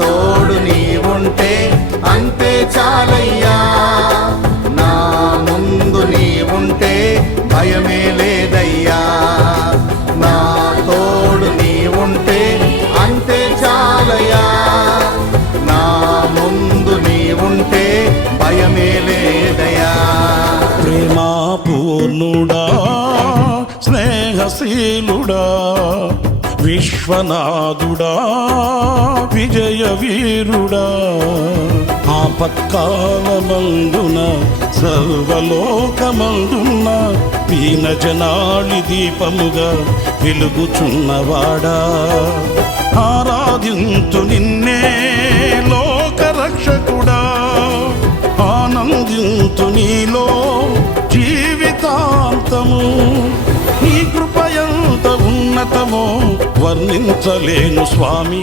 తోడు నీవుంటే అంతే చాలయ్యా, నా ముందు నీవుంటే భయమే లేదయ్యా, నా తోడు నీవుంటే అంతే చాలయ్యా, నా ముందు నీవుంటే భయమే లేదయ్యా. ప్రేమా పూర్ణుడా, స్నేహశీలుడా, విశ్వనాథుడా, విజయ వీరుడా, ఆపత్కాలమందున సర్వలోకమందున దీనజనాళి దీపముగా వెలుగుచున్నవాడా, ఆరాధింతు నిన్నే లోకరక్షకుడా, ఆనందింతు నీలో జీవితాంతము, నీ కృపయంత ఉన్నతమో వర్ణించలేను స్వామి.